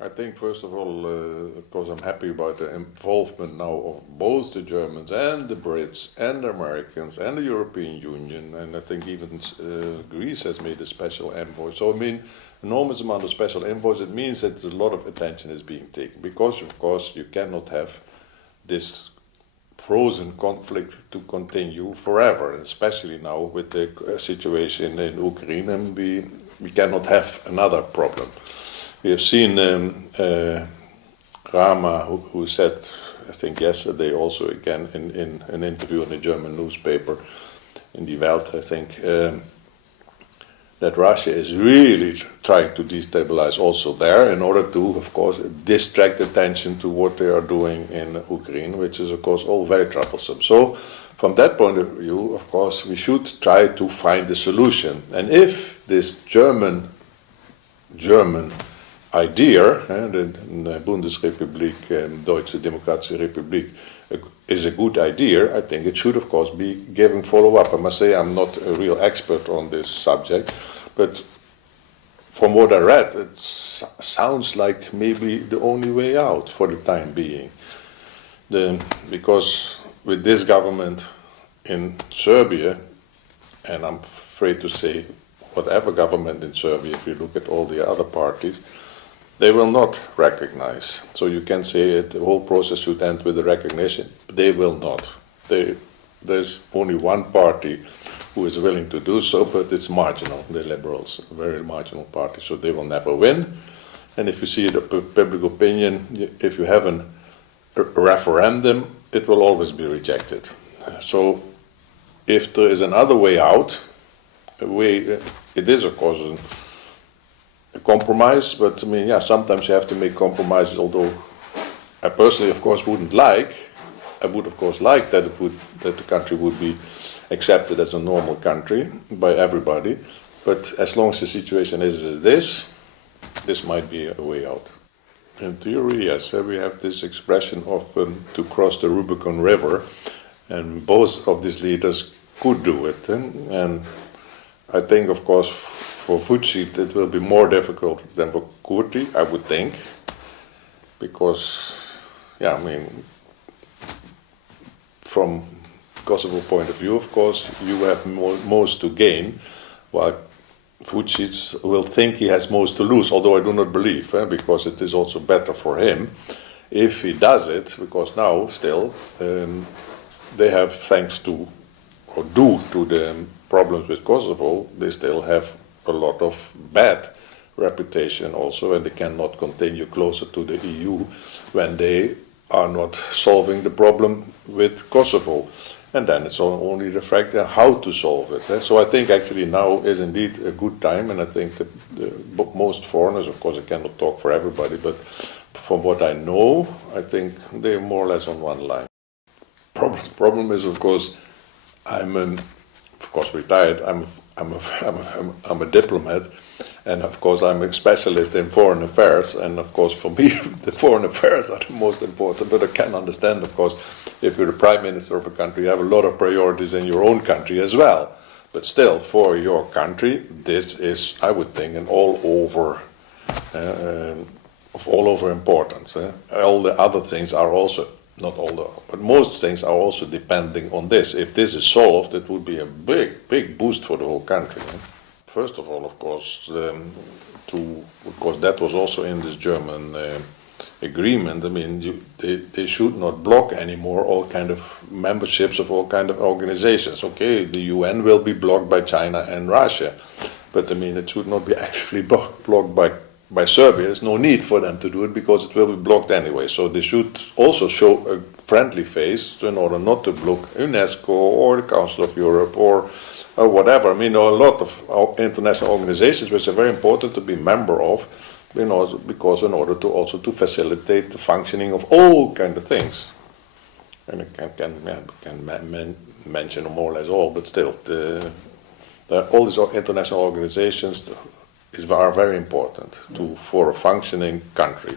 I think, first of all, of course, I'm happy about the involvement now of both the Germans and the Brits and the Americans and the European Union, and I think even Greece has made a special envoy. So, I mean, enormous amount of special envoys. It means that a lot of attention is being taken, because, of course, you cannot have this frozen conflict to continue forever, especially now with the situation in Ukraine, and we cannot have another problem. We have seen Rama, who said, I think yesterday also again in an interview in a German newspaper, in Die Welt, I think, that Russia is really trying to destabilize also there in order to, of course, distract attention to what they are doing in Ukraine, which is, of course, all very troublesome. So, from that point of view, of course, we should try to find a solution. And if this German idea, the Bundesrepublik, Deutsche Demokratische Republik, is a good idea, I think it should, of course, be given follow-up. I must say I'm not a real expert on this subject, but from what I read, it sounds like maybe the only way out for the time being. Because with this government in Serbia, and I'm afraid to say whatever government in Serbia, if you look at all the other parties, they will not recognize. So you can say the whole process should end with a recognition. They will not. There's only one party who is willing to do so, but it's marginal, the Liberals, a very marginal party, so they will never win. And if you see the public opinion, if you have a referendum, it will always be rejected. So if there is another way out, it is, of course, a compromise, but I mean, yeah, sometimes you have to make compromises, although I personally, of course, wouldn't like. I would, of course, like that that the country would be accepted as a normal country by everybody, but as long as the situation is as this might be a way out. In theory, yes, we have this expression of to cross the Rubicon River, and both of these leaders could do it, and I think, of course, for Vučić it will be more difficult than for Kurti, I would think, because, yeah, I mean, from Kosovo point of view, of course, you have most to gain, while Vučić will think he has most to lose, although I do not believe, because it is also better for him if he does it, because now still they have, thanks to, or due to the problems with Kosovo, they still have a lot of bad reputation also, and they cannot continue closer to the EU when they are not solving the problem with Kosovo. And then it's only the fact of how to solve it. So I think actually now is indeed a good time, and I think that most foreigners, of course I cannot talk for everybody, but from what I know, I think they're more or less on one line. Problem is, of course, I'm of course retired. I'm a diplomat, and of course I'm a specialist in foreign affairs. And of course, for me, the foreign affairs are the most important. But I can understand, of course, if you're the prime minister of a country, you have a lot of priorities in your own country as well. But still, for your country, this is, I would think, an all over importance. All the other things are also. Not all, but most things are also depending on this. If this is solved, it would be a big boost for the whole country. First of all, of course, because that was also in this German agreement. I mean, they should not block anymore all kind of memberships of all kind of organizations. Okay, the UN will be blocked by China and Russia, but I mean, it should not be actively blocked by Serbia. There's no need for them to do it because it will be blocked anyway. So they should also show a friendly face in order not to block UNESCO or the Council of Europe or whatever. I mean, a lot of international organizations which are very important to be member of, because in order to also to facilitate the functioning of all kind of things. And I can mention more or less all, but still, all these international organizations are very important for a functioning country.